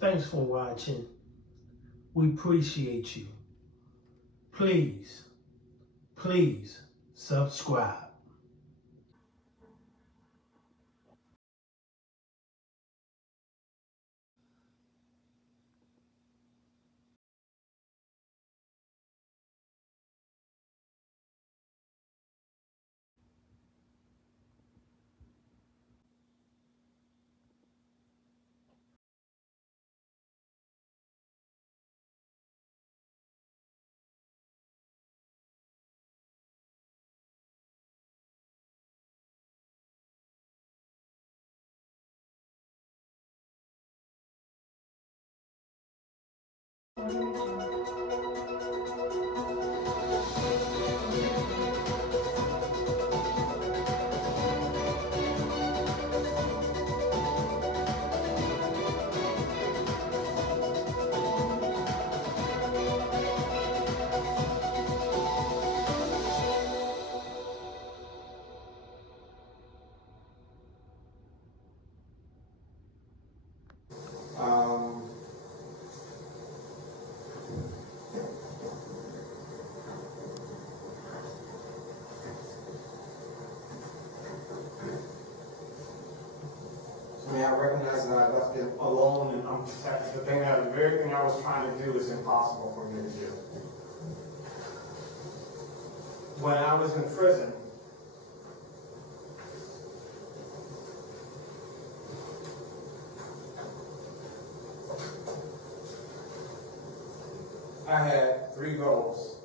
Thanks for watching. We appreciate you. Please subscribe. I recognize that I left it alone and unprotected. The very thing I was trying to do is impossible for me to do. When I was in prison, I had 3 goals.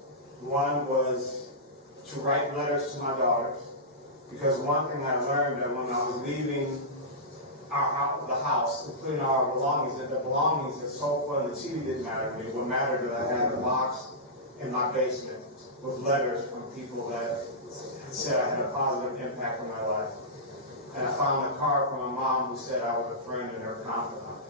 One was to write letters to my daughters, because one thing I learned that when I was leaving the house, including our belongings, that the belongings, the sofa and the TV didn't matter to me. What mattered is I had a box in my basement with letters from people that said I had a positive impact on my life. And I found a card from my mom who said I was a friend and her confidant.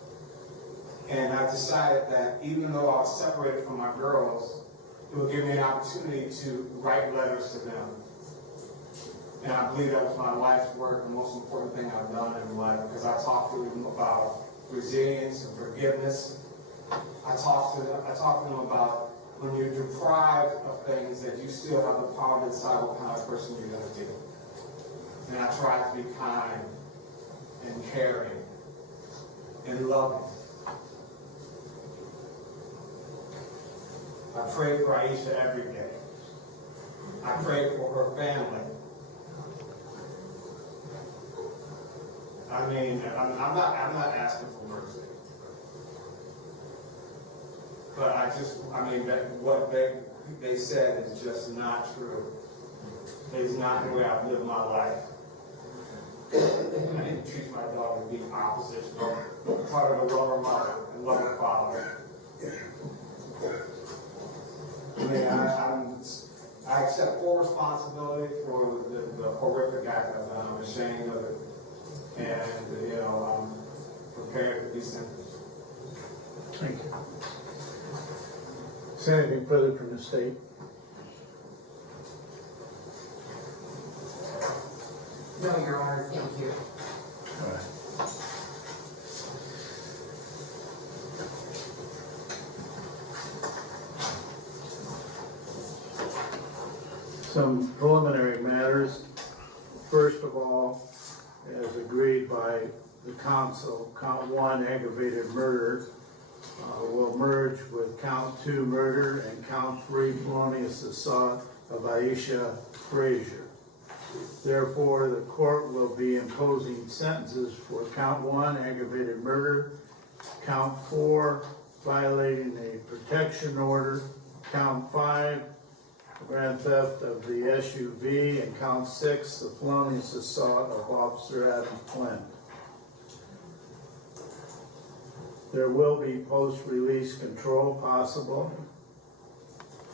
And I decided that even though I was separated from my girls, it would give me an opportunity to write letters to them. And I believe that was my life's work, the most important thing I've done in life, because I talked to them about resilience and forgiveness. I talked to them about when you're deprived of things, that you still have the power to decide what kind of person you're going to be. And I tried to be kind and caring and loving. I prayed for Aisha every day. I prayed for her family. I mean, I'm not asking for mercy. But what they said is just not true. It's not the way I've lived my life. I didn't treat my daughter to be opposition, part of a lover mother and lover father. I accept full responsibility for the horrific act I've done. I'm ashamed of it. And, I'm prepared to be sentenced. Thank you. Is there anything further from the state? No, Your Honor, thank you. All right. Some preliminary matters. First of all, as agreed by the council, count 1, aggravated murder, will merge with count 2, murder, and count 3, felonious assault of Aisha Frazier. Therefore, the court will be imposing sentences for count 1, aggravated murder, count 4, violating a protection order, count 5, grand theft of the SUV, and count 6, the felonious assault of Officer Adam Flynn. There will be post-release control possible.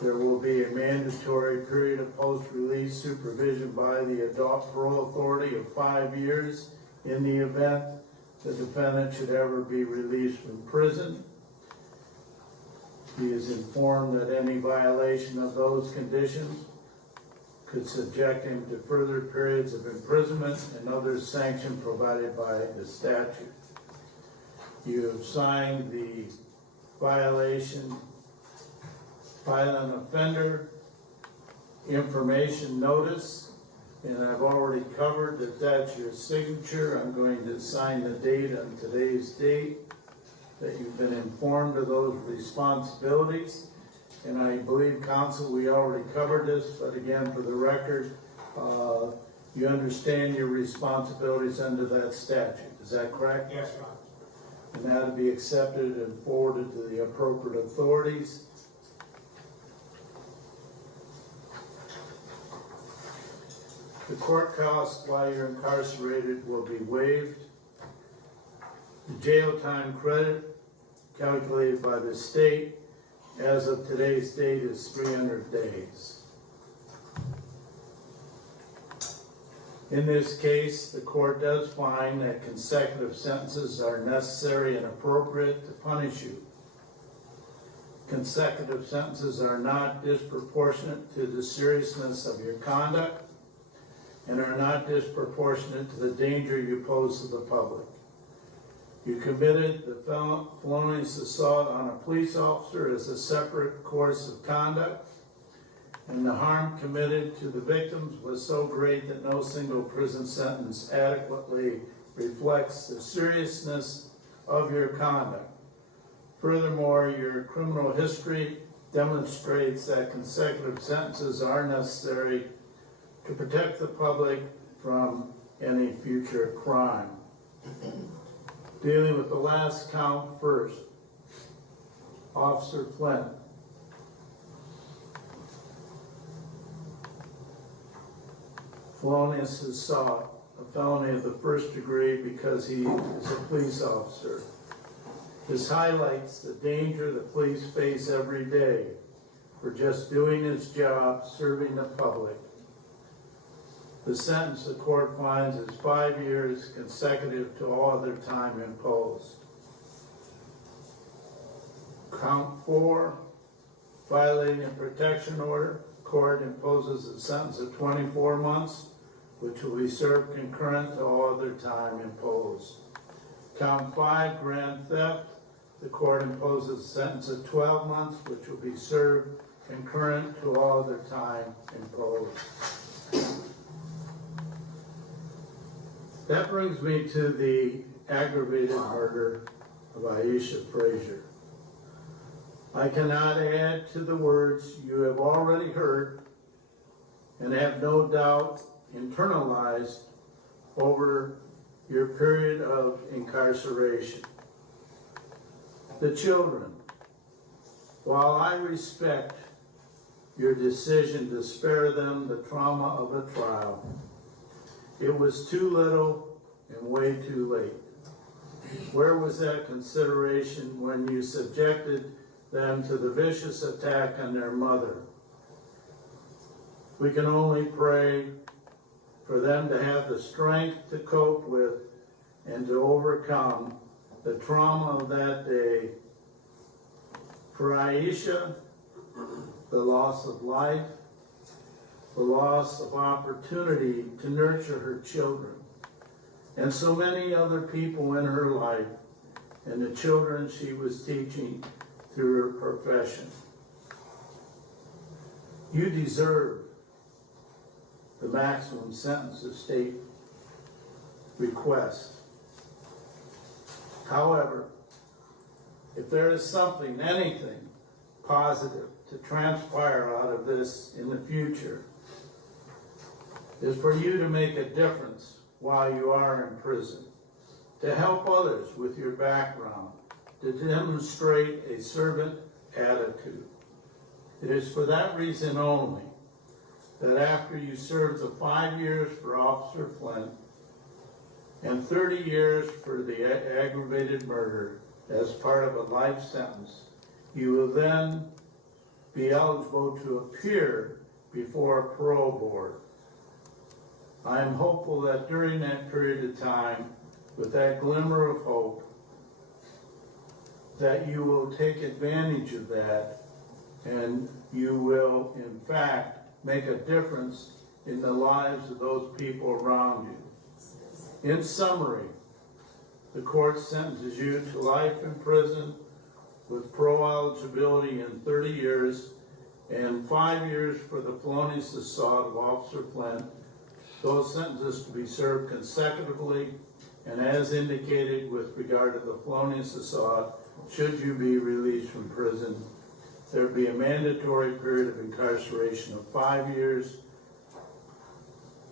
There will be a mandatory period of post-release supervision by the Adult Parole Authority of 5 years in the event the defendant should ever be released from prison. He is informed that any violation of those conditions could subject him to further periods of imprisonment and other sanction provided by the statute. You have signed the violation, violent offender information notice, and I've already covered that that's your signature. I'm going to sign the date on today's date, that you've been informed of those responsibilities. And I believe, counsel, we already covered this, but again, for the record, you understand your responsibilities under that statute. Is that correct? Yes, Your Honor. And that'll be accepted and forwarded to the appropriate authorities. The court costs while you're incarcerated will be waived. The jail time credit calculated by the state as of today's date is 300 days. In this case, the court does find that consecutive sentences are necessary and appropriate to punish you. Consecutive sentences are not disproportionate to the seriousness of your conduct and are not disproportionate to the danger you pose to the public. You committed the felonious assault on a police officer as a separate course of conduct, and the harm committed to the victims was so great that no single prison sentence adequately reflects the seriousness of your conduct. Furthermore, your criminal history demonstrates that consecutive sentences are necessary to protect the public from any future crime. Dealing with the last count first, Officer Flint. Felonious assault, a felony of the first degree because he is a police officer. This highlights the danger the police face every day for just doing his job, serving the public. The sentence the court finds is 5 years consecutive to all other time imposed. Count 4, violating a protection order. Court imposes a sentence of 24 months, which will be served concurrent to all other time imposed. Count 5, grand theft. The court imposes a sentence of 12 months, which will be served concurrent to all other time imposed. That brings me to the aggravated murder of Aisha Frazier. I cannot add to the words you have already heard and have no doubt internalized over your period of incarceration. The children, while I respect your decision to spare them the trauma of a trial, it was too little and way too late. Where was that consideration when you subjected them to the vicious attack on their mother? We can only pray for them to have the strength to cope with and to overcome the trauma of that day. For Aisha, the loss of life, the loss of opportunity to nurture her children, and so many other people in her life, and the children she was teaching through her profession. You deserve the maximum sentence the state requests. However, if there is something, anything positive to transpire out of this in the future, is for you to make a difference while you are in prison, to help others with your background, to demonstrate a servant attitude. It is for that reason only that after you serve the 5 years for Officer Flint and 30 years for the aggravated murder as part of a life sentence, you will then be eligible to appear before a parole board. I am hopeful that during that period of time, with that glimmer of hope, that you will take advantage of that and you will, in fact, make a difference in the lives of those people around you. In summary, the court sentences you to life in prison with parole eligibility in 30 years and 5 years for the felonious assault of Officer Flint. Those sentences to be served consecutively, and as indicated with regard to the felonious assault, should you be released from prison, there would be a mandatory period of incarceration of 5 years,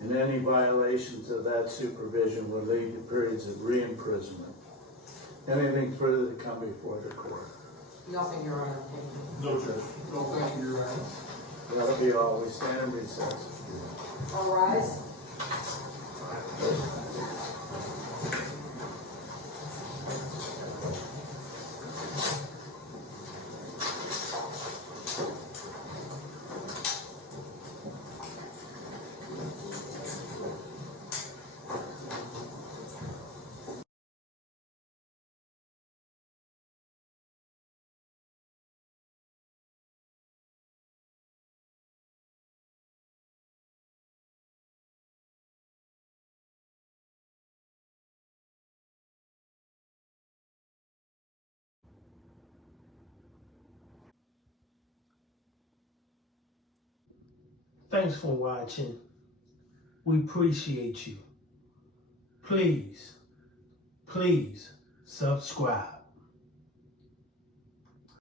and any violations of that supervision would lead to periods of re-imprisonment. Anything further to come before the court? Nothing, Your Honor, thank you. No, Judge. No, thank you, Your Honor. That'll be all. We stand in recess. All rise. Thanks for watching. We appreciate you. Please subscribe.